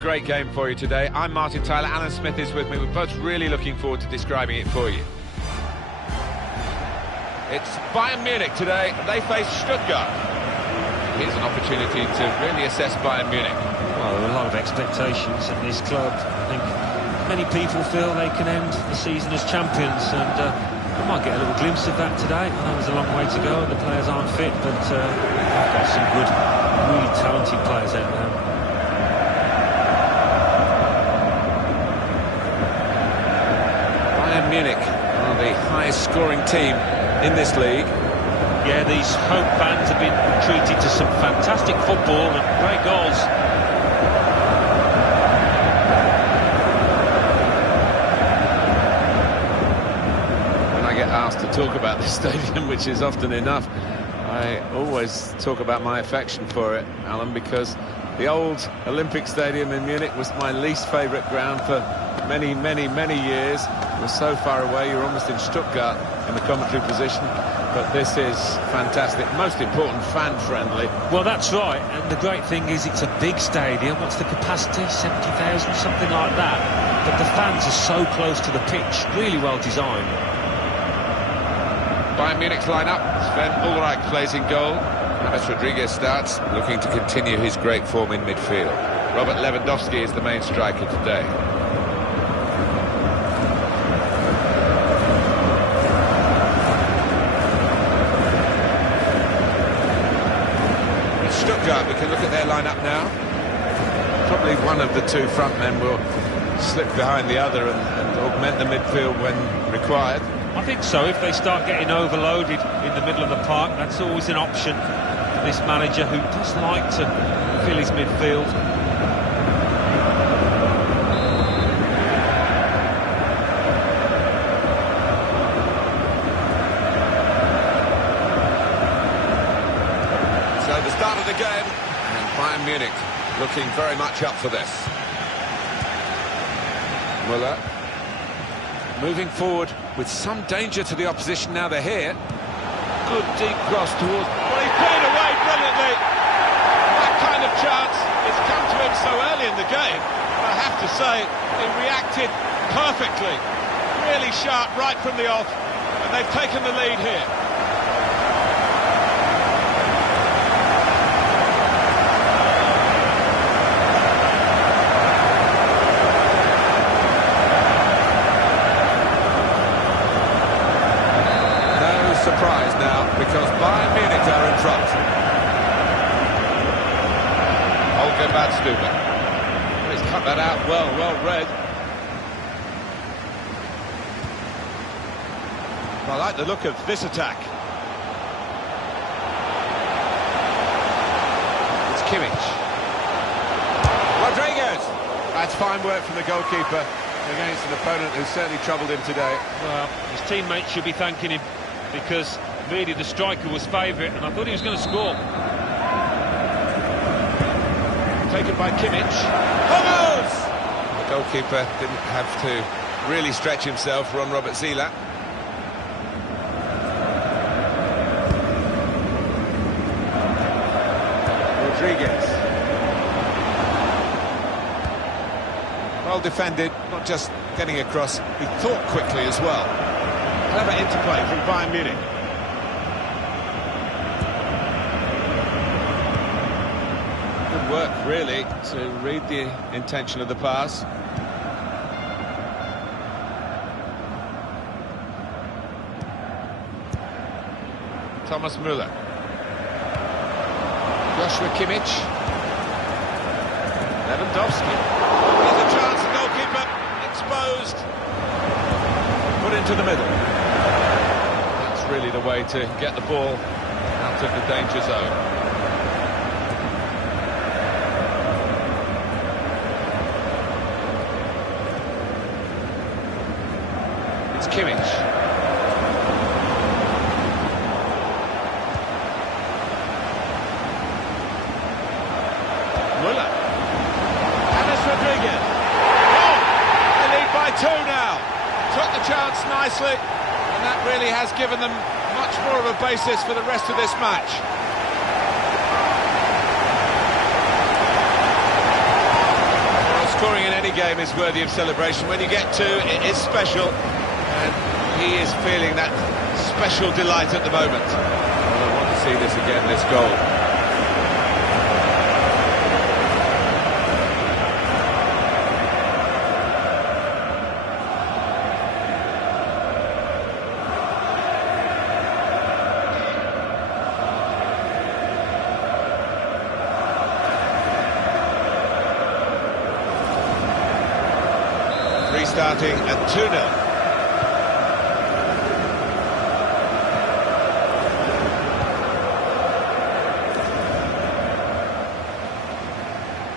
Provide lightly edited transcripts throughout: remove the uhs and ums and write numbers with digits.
Great game for you today. I'm Martin Tyler, Alan Smith is with me. We're both really looking forward to describing it for you. It's Bayern Munich today, and they face Stuttgart. Here's an opportunity to really assess Bayern Munich. Well, there are a lot of expectations in this club. I think many people feel they can end the season as champions, and we might get a little glimpse of that today. I know there's a long way to go and the players aren't fit, but I've got some good, really talented players out there. Bayern Munich are the highest scoring team in this league. Yeah, these home fans have been treated to some fantastic football and great goals. When I get asked to talk about this stadium, which is often enough, I always talk about my affection for it, Alan, because the old Olympic Stadium in Munich was my least favourite ground for many, many, many years. It was so far away, you're almost in Stuttgart in the commentary position. But this is fantastic. Most important, fan-friendly. Well, that's right. And the great thing is it's a big stadium. What's the capacity? 70,000, something like that. But the fans are so close to the pitch. Really well designed. Bayern Munich's line-up. Sven Ulreich plays in goal. James Rodriguez starts, looking to continue his great form in midfield. Robert Lewandowski is the main striker today. Stuttgart, we can look at their line-up now. Probably one of the two front men will slip behind the other and augment the midfield when required. I think so. If they start getting overloaded in the middle of the park, that's always an option for this manager, who does like to fill his midfield. The start of the game, and Bayern Munich looking very much up for this. Müller moving forward with some danger to the opposition now they're here. Good deep cross towards... Well, he put it away brilliantly. That kind of chance has come to him so early in the game. I have to say, he reacted perfectly. Really sharp right from the off, and they've taken the lead here. Surprise now, because Bayern Munich are in front. Holger Badstuber. He's cut that out well read. I like the look of this attack. It's Kimmich. Rodriguez. That's fine work from the goalkeeper against an opponent who certainly troubled him today. Well, his teammates should be thanking him, because really the striker was favourite, and I thought he was going to score. Taken by Kimmich. Hummels! The goalkeeper didn't have to really stretch himself, Ron Robert Zieler. Rodriguez. Well defended, not just getting across, he thought quickly as well. Clever interplay from Bayern Munich. Good work, really, to read the intention of the pass. Thomas Müller. Joshua Kimmich. Lewandowski. Here's a chance, the goalkeeper exposed. Put into the middle. That's really the way to get the ball out of the danger zone. It's Kimmich. Müller. James Rodriguez. Oh! They lead by 2 now. Took the chance nicely, and that really has given them much more of a basis for the rest of this match. Scoring in any game is worthy of celebration. When you get two, it is special. And he is feeling that special delight at the moment. Well, I want to see this again, this goal. Restarting at 2-0.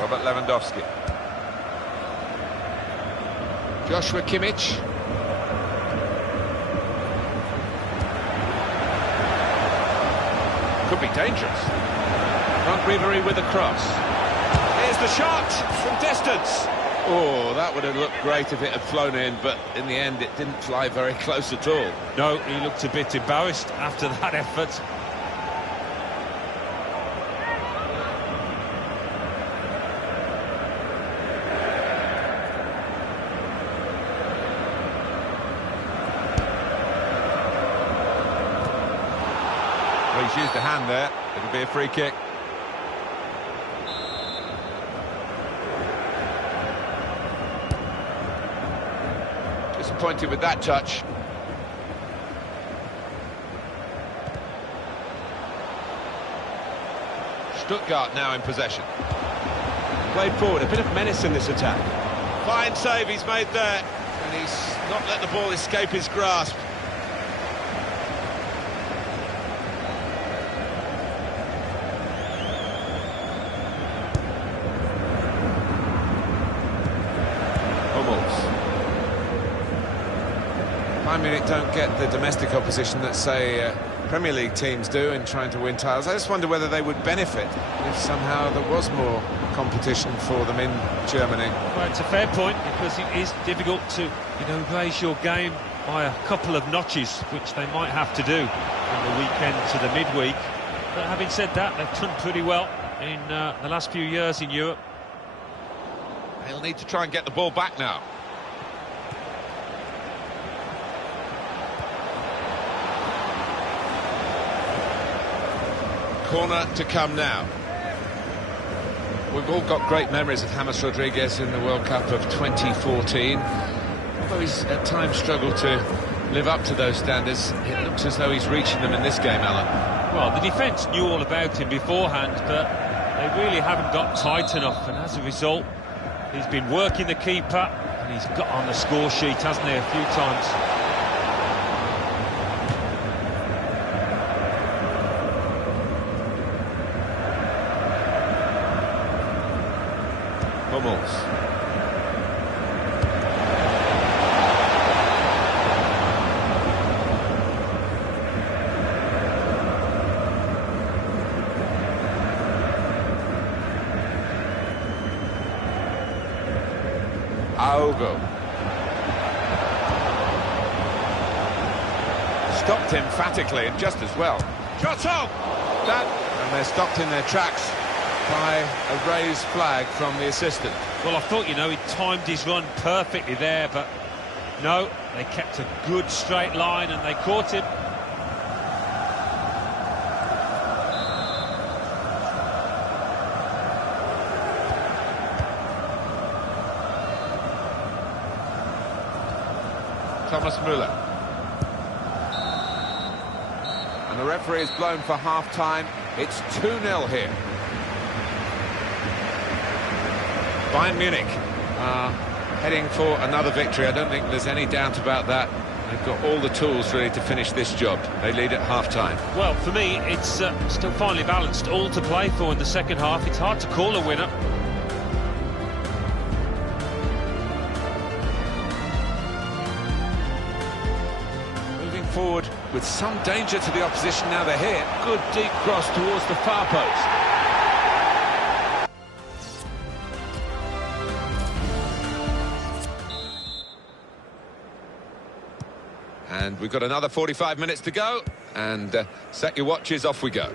Robert Lewandowski. Joshua Kimmich. Could be dangerous. Frank Ribery with a cross. Here's the shot from distance. Oh, that would have looked great if it had flown in, but in the end it didn't fly very close at all. No, he looked a bit embarrassed after that effort. Well, he's used a hand there. It'll be a free kick. Disappointed with that touch. Stuttgart now in possession. Played forward, a bit of menace in this attack. Fine save he's made there, and he's not let the ball escape his grasp. Bayern Munich don't get the domestic opposition that, say, Premier League teams do in trying to win titles. I just wonder whether they would benefit if somehow there was more competition for them in Germany. Well, it's a fair point, because it is difficult to, raise your game by a couple of notches, which they might have to do from the weekend to the midweek. But having said that, they've done pretty well in the last few years in Europe. They'll need to try and get the ball back now. Corner to come now. We've all got great memories of James Rodriguez in the World Cup of 2014. Although he's at times struggled to live up to those standards, it looks as though he's reaching them in this game, Alan. Well, the defence knew all about him beforehand, but they really haven't got tight enough, and as a result, he's been working the keeper, and he's got on the score sheet, hasn't he, a few times. Hummels. Augo. Stopped emphatically and just as well. Shot on! That, and they're stopped in their tracks by a raised flag from the assistant. Well, I thought, he timed his run perfectly there, but no, they kept a good straight line and they caught him. Thomas Müller. And the referee is blown for half-time. It's 2-0 here. Bayern Munich are heading for another victory. I don't think there's any doubt about that. They've got all the tools really to finish this job. They lead at half-time. Well, for me, it's still finely balanced, all to play for in the second half. It's hard to call a winner. Moving forward with some danger to the opposition now they're here. Good deep cross towards the far post. And we've got another 45 minutes to go, and set your watches, off we go.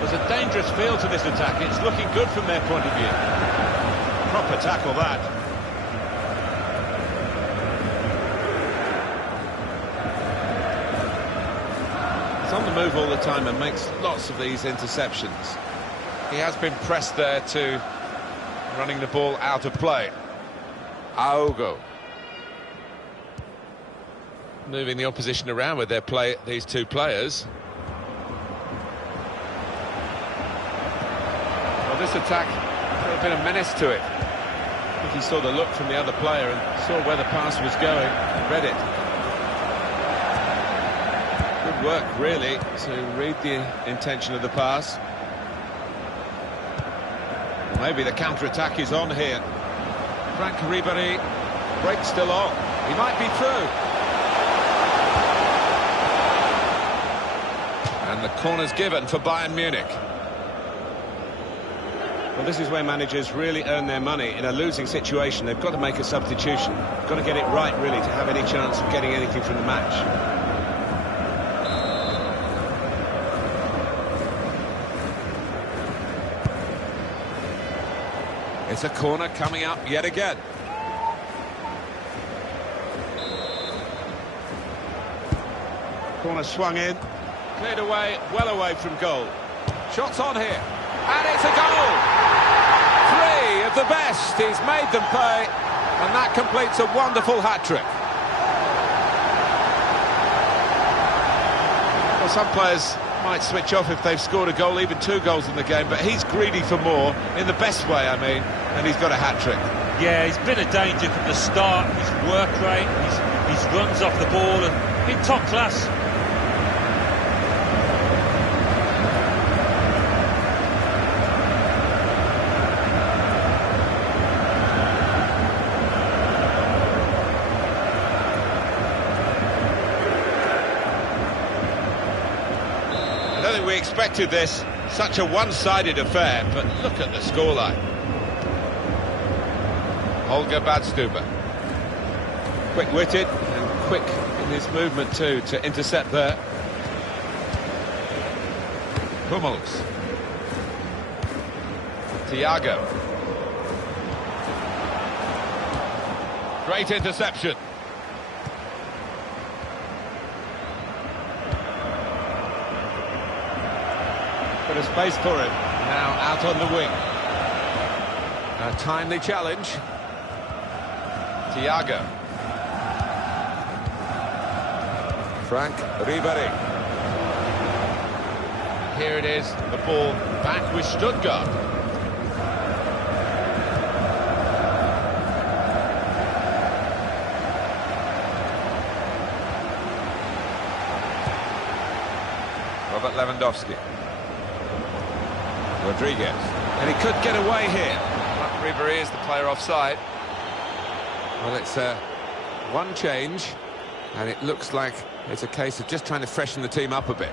The There's a dangerous feel to this attack. It's looking good from their point of view. Proper tackle, that. He's on the move all the time and makes lots of these interceptions. He has been pressed there to running the ball out of play. Aogo. Moving the opposition around with these two players. Well, this attack got a bit of menace to it. I think he saw the look from the other player and saw where the pass was going and read it. Good work, really, to read the intention of the pass. Maybe the counter-attack is on here. Frank Ribéry, break still on. He might be through. And the corner's given for Bayern Munich. Well, this is where managers really earn their money. In a losing situation, they've got to make a substitution. Got to get it right, really, to have any chance of getting anything from the match. It's a corner coming up yet again. Corner swung in, cleared away, well away from goal. Shots on here, and it's a goal! 3 of the best, he's made them pay, and that completes a wonderful hat-trick. Well, some players might switch off if they've scored a goal, even 2 goals in the game, but he's greedy for more, in the best way, I mean, and he's got a hat-trick. Yeah, he's been a danger from the start. His work rate, his runs off the ball, and been top class. I don't think we expected this, such a one-sided affair, but look at the scoreline. Holger Badstuber. Quick-witted and quick in his movement too, to intercept there. Hummels. Thiago. Great interception. Bit of space for him. Now out on the wing. A timely challenge. Thiago. Frank Ribéry. Here it is, the ball back with Stuttgart. Robert Lewandowski. Rodriguez. And he could get away here. Frank Ribéry is the player offside. Well, it's one change, and it looks like it's a case of just trying to freshen the team up a bit.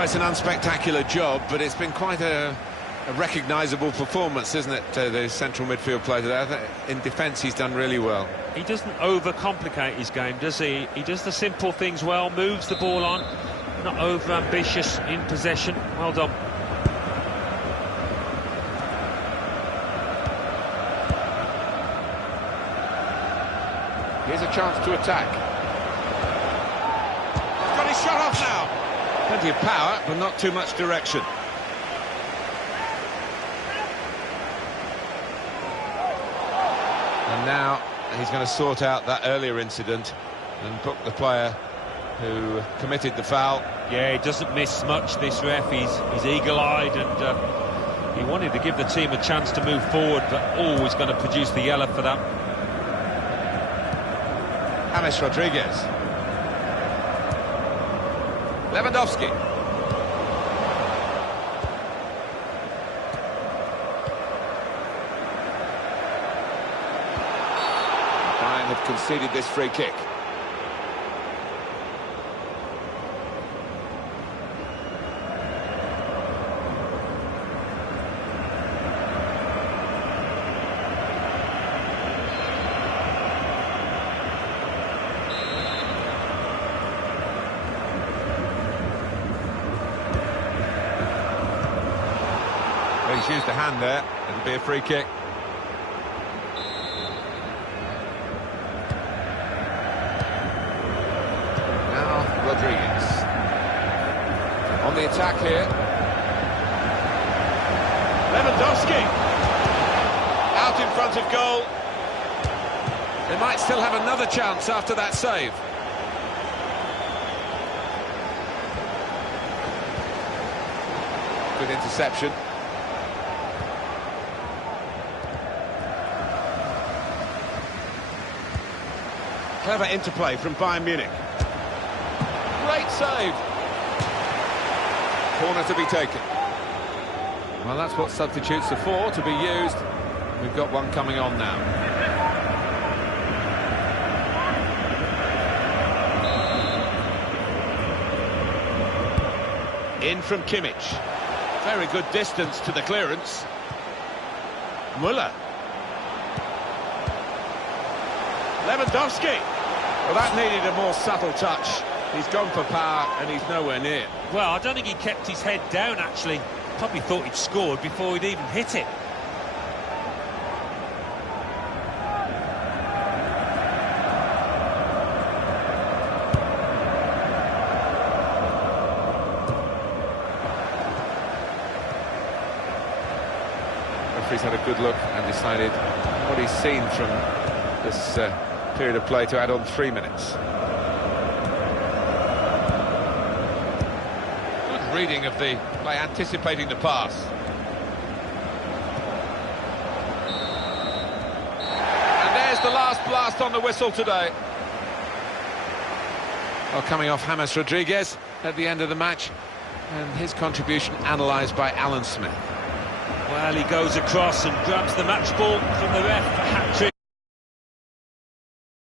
Well, it's an unspectacular job, but it's been quite a recognisable performance, isn't it, the central midfield player today? In defence, he's done really well. He doesn't overcomplicate his game, does he? He does the simple things well, moves the ball on, not over-ambitious in possession. Well done. Here's a chance to attack. He's got his shot off now. Plenty of power, but not too much direction. And now he's going to sort out that earlier incident and book the player who committed the foul. Yeah, he doesn't miss much, this ref. He's eagle-eyed, and he wanted to give the team a chance to move forward, but always going to produce the yellow for that. James Rodriguez. Lewandowski. Bayern have conceded this free kick. He's used a hand there. It'll be a free kick. Now Rodriguez on the attack here. Lewandowski out in front of goal. They might still have another chance after that save. Good interception. Clever interplay from Bayern Munich. Great save. Corner to be taken. Well, that's what substitutes are for, to be used. We've got one coming on now. In from Kimmich. Very good distance to the clearance. Müller. Lewandowski. Well, that needed a more subtle touch. He's gone for power and he's nowhere near. Well, I don't think he kept his head down, actually. Probably thought he'd scored before he'd even hit it. Referee's had a good look and decided what he's seen from this period of play to add on 3 minutes. Good reading of the play, anticipating the pass. And there's the last blast on the whistle today. Well, coming off James Rodriguez at the end of the match, and his contribution analysed by Alan Smith. Well, he goes across and grabs the match ball from the ref for hat-trick.